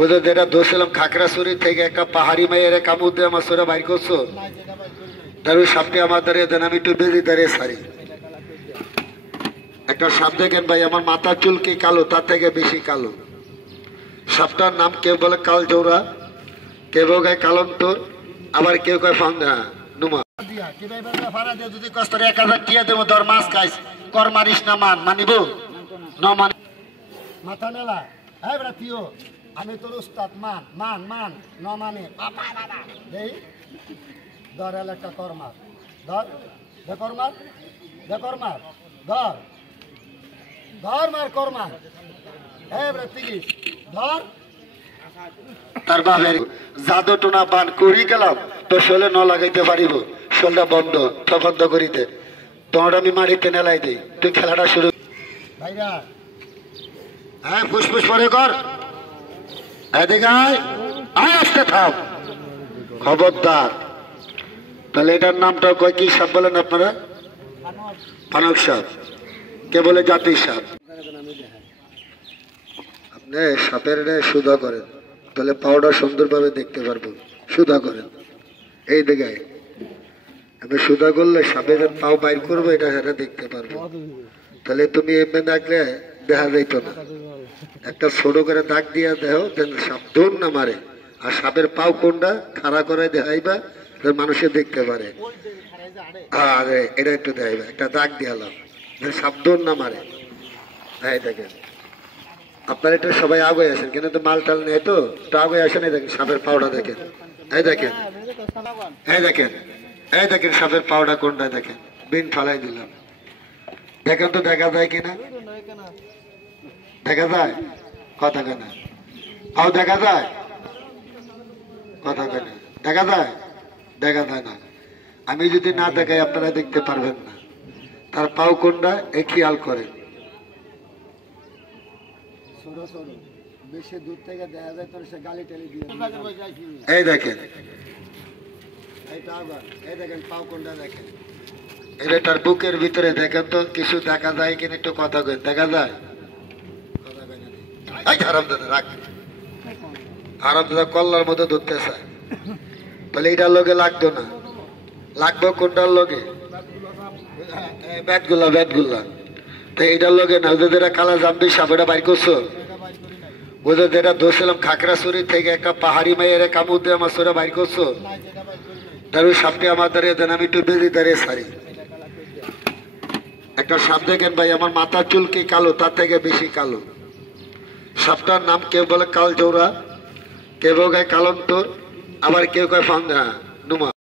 ওদের যেটা ধরছিলাম খাগড়াছড়ি থেকে একটা পাহাড়ি মেয়ের কামড় দিয়ে আমার সরে বাইর করছো, তার ওই সাপটি আমার দাঁড়িয়ে দেন, আমি একটু বেঁধে দাঁড়িয়ে সারি। একটা সাপ দেখেন ভাই, আমার মাথার চুল কি কালো, তার থেকে বেশি কালো। সাপটার নাম কেউ বলে কাল জোড়া, কেউ গায়ে কালন্তর, আবার কেউ কয় ফান্দা নুমা। যদি কষ্ট 1000 টিয়া দেবো, ধর মাছ খাইস, কর মারিস না, মানিব না মান মাথা নেলা। হ্যাঁ বেটা তুইও, আমি তোর উস্তাদ, মান মান মান ন মানে এই ধর একটা কর মার, ধর দে কর মার, দে কর মার, ধর ধর মার কর মার। হ্যাঁ বেটা তুই ধর। তার বাপের জাদু টোনা পান করি গেলাম তো শোলে ন লাগাইতে পারিব, শোলটা বন্ধ বন্ধ করিতে তোমার আমি মারিতে নেলাই দিই, তুই খেলাটা শুরু। ভাইরা হ্যাঁ ফুসফুস পরে কর, এদিকে আয়, আসতে থাম, খবরদার। তাহলে এটার নামটা কয় কি সাপ বলেন আপনারা? পানক সাপ, কে বলে জাতির সাপ। আপনি সাপের সুধা করেন, তাহলে পাউডার সুন্দরভাবে দেখতে পারবো। সুধা করেন, এই দিকে আমি সুধা করলে সাপের পাও বাইর করবো, এটা সেটা দেখতে পারবো। তাহলে তুমি এমনি দেখলে দেখা যাইত না, একটা ছোট করে দাগ দিয়া দেহ, সাপ দৌড় না মারে। আর সাপের পাও কোনটা খাড়া করে দেখাইবা, মানুষে দেখতে পারে। আর এটা একটু দেখাইবা, একটা দাগ দিয়ালাম, সাপ দৌড় না মারে। হ্যাঁ দেখেন, আপনার এটা সবাই আগে আসেন, কিন্তু তো মাল টাল নেই, তো আগে আসেন। এই দেখেন সাপের পাউডার দেখেন, এই দেখেন, এই দেখেন, এই দেখেন সাপের পাউডার কোনটা দেখেন, বিন ফালাই দিলাম। দেখেন তো দেখা যায় কিনা, দেখা যায় কথা কেন, পাও দেখা যায় কথা কেন, দেখা যায়, দেখা যায় না। আমি যদি না দেখাই আপনারা দেখতে পারবেন না। তার পাও কোনটা এ খেয়াল করেন। এই দেখেন, পাও কোনটা দেখেন, এটা তার বুকের ভিতরে দেখেন তো কিছু দেখা যায় কিনা, একটু কথা কেন, দেখা যায়? আরামদাদা কল্লার মধ্যে ধরতে চায়, তাহলে এটার লগে লাগতো না, লাগবো কোনটার লগে? ব্যাটগুলা, ব্যাটগুলা। তো এটার লগে না, ওদের যেটা কালা জাম্বি সাপ, এটা বাইর করছো। ওদের যেটা ধরছিলাম খাগড়াছড়ি থেকে একটা পাহাড়ি মেয়ের কামড় দিয়ে আমার সরে বাইর করছো, তার ওই সাপটি আমার দাঁড়িয়ে দেন, আমি একটু বেঁধে দাঁড়িয়ে সারি। একটা সাপ দেখেন ভাই, আমার মাথার চুল কি কালো, তার থেকে বেশি কালো। সাপটার নাম কেউ বলে কাল জোড়া, কেউ গায়ে কালন্তর, আবার কেউ কয় ফান্দা নুমা।